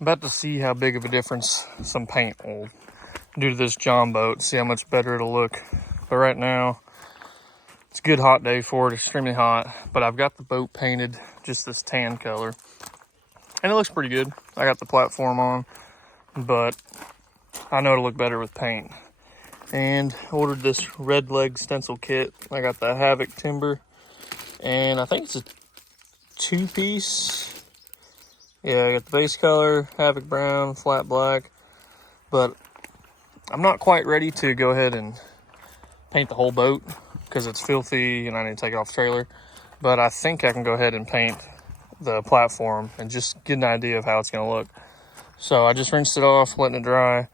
about to see how big of a difference some paint will do to this Jon Boat, see how much better it'll look. But right now, it's a good hot day for it, extremely hot. But I've got the boat painted just this tan color, and it looks pretty good. I got the platform on, but I know it'll look better with paint. And ordered this red leg stencil kit. I got the HAVOC Timber, and I think it's a 2-piece. Yeah, I got the base color, HAVOC brown, flat black, but I'm not quite ready to go ahead and paint the whole boat because it's filthy and I need to take it off the trailer. But I think I can go ahead and paint the platform and just get an idea of how it's going to look. So I just rinsed it off, letting it dry,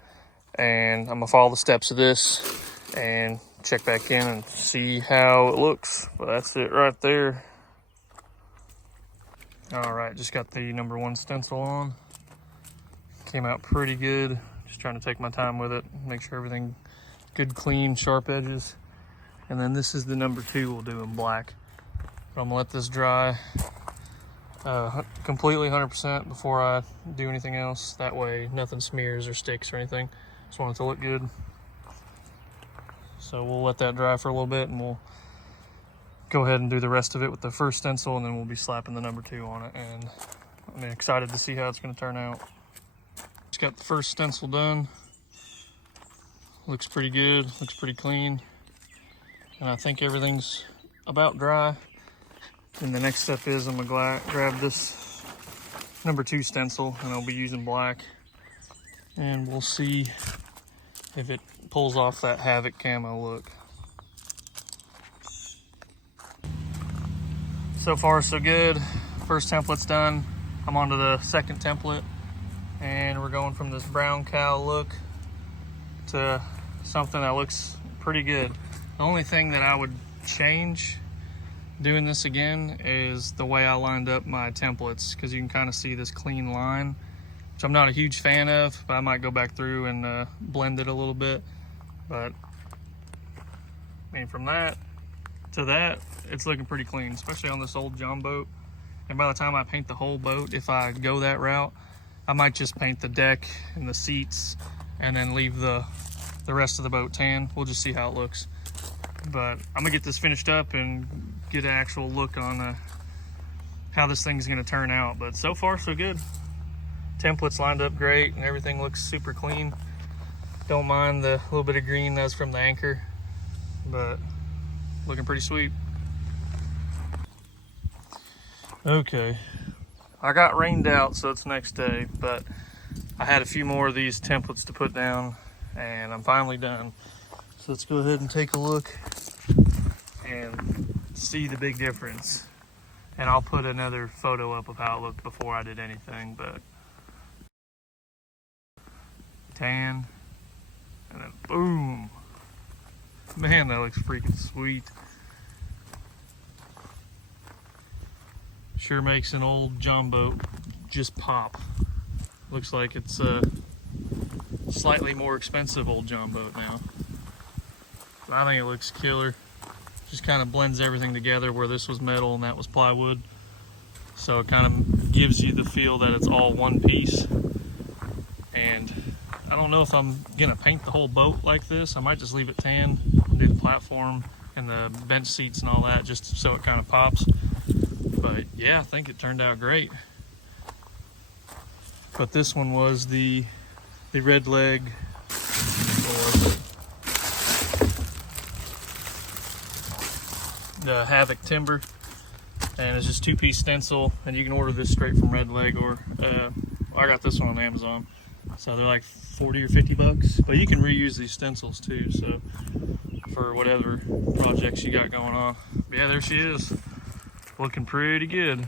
and I'm going to follow the steps of this and check back in and see how it looks. But that's it right there. All right, just got the #1 stencil on. Came out pretty good. Just trying to take my time with it, make sure everything good, clean, sharp edges. And then this is the #2 we'll do in black. But I'm gonna let this dry completely 100% before I do anything else. That way nothing smears or sticks or anything. Just want it to look good. So we'll let that dry for a little bit and we'll go ahead and do the rest of it with the first stencil, and then we'll be slapping the #2 on it. And I'm excited to see how it's going to turn out. Just got the first stencil done. Looks pretty good, looks pretty clean. And I think everything's about dry. And the next step is I'm gonna grab this #2 stencil, and I'll be using black. And we'll see if it pulls off that HAVOC camo look. So far, so good. First template's done. I'm on to the second template, and we're going from this brown cow look to something that looks pretty good. The only thing that I would change doing this again is the way I lined up my templates, because you can kind of see this clean line, which I'm not a huge fan of, but I might go back through and blend it a little bit. But I mean, from that to that, it's looking pretty clean, especially on this old Jon Boat. And by the time I paint the whole boat, if I go that route, I might just paint the deck and the seats and then leave the rest of the boat tan. We'll just see how it looks. But I'm gonna get this finished up and get an actual look on how this thing's gonna turn out. But so far, so good. Templates lined up great and everything looks super clean. Don't mind the little bit of green that's from the anchor, but looking pretty sweet. Okay, I got rained out, so it's next day, but I had a few more of these templates to put down, and I'm finally done. So let's go ahead and take a look and see the big difference. And I'll put another photo up of how it looked before I did anything, but tan, and then boom. Man, that looks freaking sweet. Sure makes an old Jon Boat just pop. Looks like it's a slightly more expensive old Jon Boat now. But I think it looks killer. Just kind of blends everything together, where this was metal and that was plywood. So it kind of gives you the feel that it's all one piece. And I don't know if I'm gonna paint the whole boat like this. I might just leave it tan and do the platform and the bench seats and all that, just so it kind of pops. But yeah, I think it turned out great. But this one was the red leg, or the HAVOC Timber, and it's just 2-piece stencil, and you can order this straight from Red Leg, or I got this one on Amazon. So they're like 40 or 50 bucks, but you can reuse these stencils too, so for whatever projects you got going on. But yeah, there she is, looking pretty good.